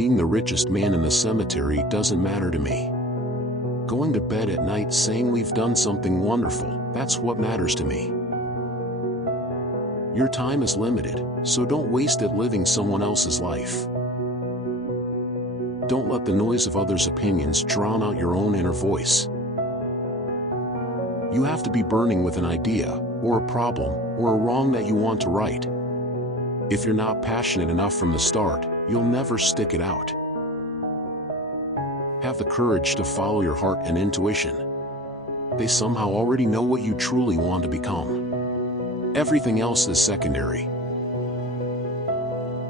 being the richest man in the cemetery doesn't matter to me. Going to bed at night saying we've done something wonderful, that's what matters to me. Your time is limited, so don't waste it living someone else's life. Don't let the noise of others' opinions drown out your own inner voice. You have to be burning with an idea, or a problem, or a wrong that you want to right. If you're not passionate enough from the start, you'll never stick it out. Have the courage to follow your heart and intuition. They somehow already know what you truly want to become. Everything else is secondary.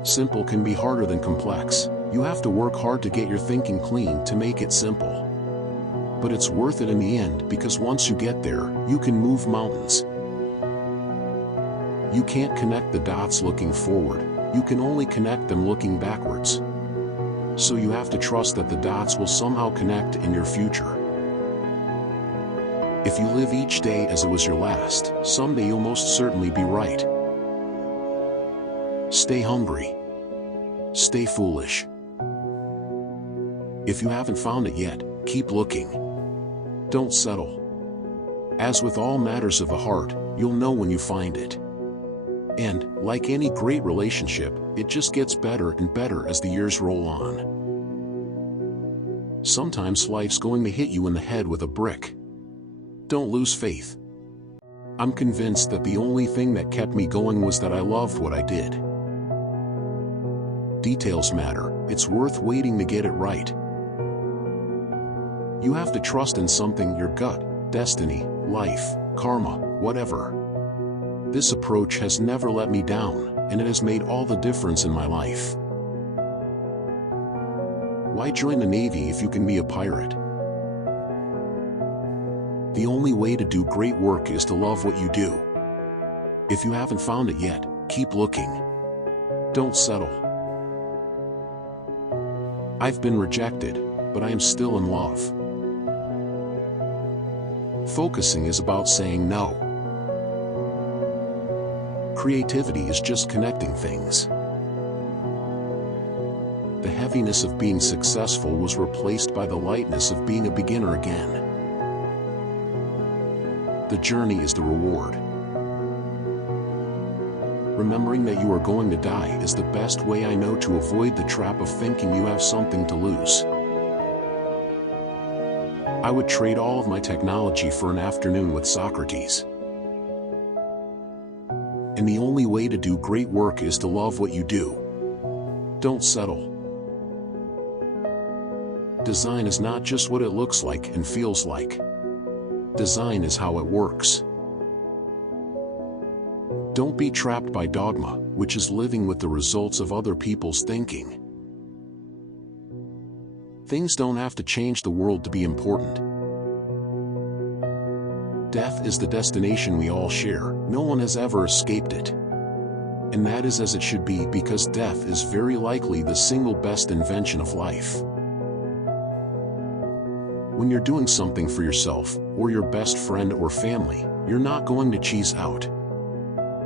Simple can be harder than complex. You have to work hard to get your thinking clean to make it simple. But it's worth it in the end, because once you get there, you can move mountains. You can't connect the dots looking forward, you can only connect them looking backwards. So you have to trust that the dots will somehow connect in your future. If you live each day as it was your last, someday you'll most certainly be right. Stay hungry. Stay foolish. If you haven't found it yet, keep looking. Don't settle. As with all matters of the heart, you'll know when you find it. And, like any great relationship, it just gets better and better as the years roll on. Sometimes life's going to hit you in the head with a brick. Don't lose faith. I'm convinced that the only thing that kept me going was that I loved what I did. Details matter, it's worth waiting to get it right. You have to trust in something, your gut, destiny, life, karma, whatever. This approach has never let me down, and it has made all the difference in my life. Why join the Navy if you can be a pirate? The only way to do great work is to love what you do. If you haven't found it yet, keep looking. Don't settle. I've been rejected, but I am still in love. Focusing is about saying no. Creativity is just connecting things. The heaviness of being successful was replaced by the lightness of being a beginner again. The journey is the reward. Remembering that you are going to die is the best way I know to avoid the trap of thinking you have something to lose. I would trade all of my technology for an afternoon with Socrates. And the only way to do great work is to love what you do. Don't settle. Design is not just what it looks like and feels like. Design is how it works. Don't be trapped by dogma, which is living with the results of other people's thinking. Things don't have to change the world to be important. Death is the destination we all share, no one has ever escaped it. And that is as it should be, because death is very likely the single best invention of life. When you're doing something for yourself, or your best friend or family, you're not going to cheese out.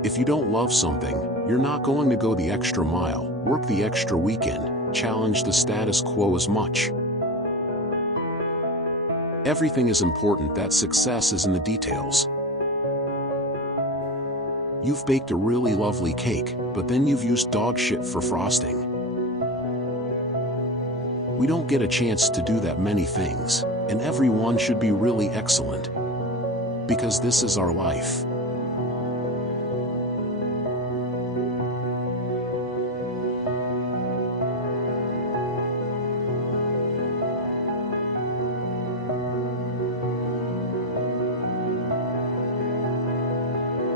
If you don't love something, you're not going to go the extra mile, work the extra weekend, challenge the status quo as much. Everything is important, that success is in the details. You've baked a really lovely cake, but then you've used dog shit for frosting. We don't get a chance to do that many things, and everyone should be really excellent. Because this is our life.